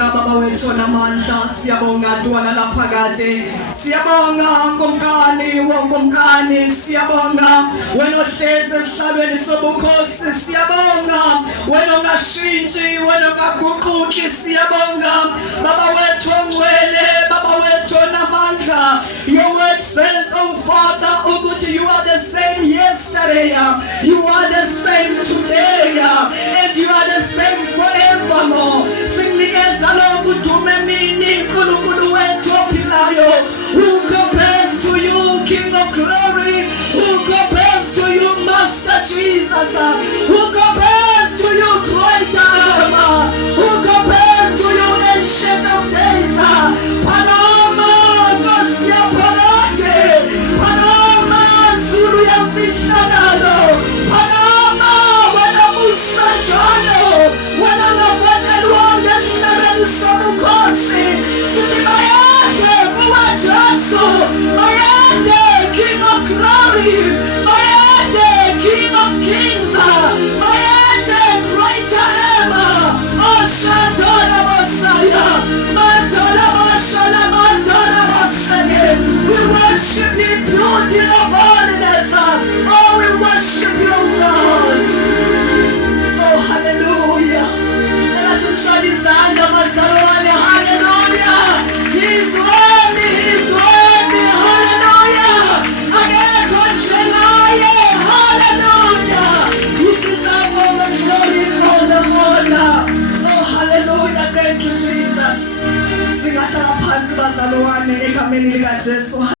Siyabonga Baba wethu namandla, siyabonga Dwala laphakade, siyabonga Nkonkani wonkonkani, siyabonga wena ohlezi esihlabeni sobukhosi, siyabonga wena ongashintshi, wena ongaguquki, siyabonga Baba wethu ongcwele, Baba wethu namandla. Your word says, oh Father, ukuthi you are the same yesterday, you are the same today, and you are the same forevermore. Singnikeza lokhu dume mini Nkulunkulu wethu ophilayo. Who compares to you, King of glory? Who compares to you, Master Jesus? Who compares to you, Great I Am? Who compares to you, Ancient of Days? Panama, Gosia Parate, Panama, Zulu ya Fishanalo, Panama, Wena Musa Chano, Wena Nafata Luanda Sinarani Sabukosi, Siti Mayate, Kuwajaso, Mayate, King of Glory, Mayate, King of Kings, Mayate, Great I Am, O Shatona Messiah, Mantala Mashala, Mantala Masage. We worship you, beauty of holiness. Oh, we worship you, God. Oh, hallelujah. Hallelujah. He's worthy, he's worthy. Hallelujah. Hallelujah. He deserves all the glory and all the honor. Oh, hallelujah. Thank you, Jesus. Singahlala phansi bazalwane egameni lika Jesu.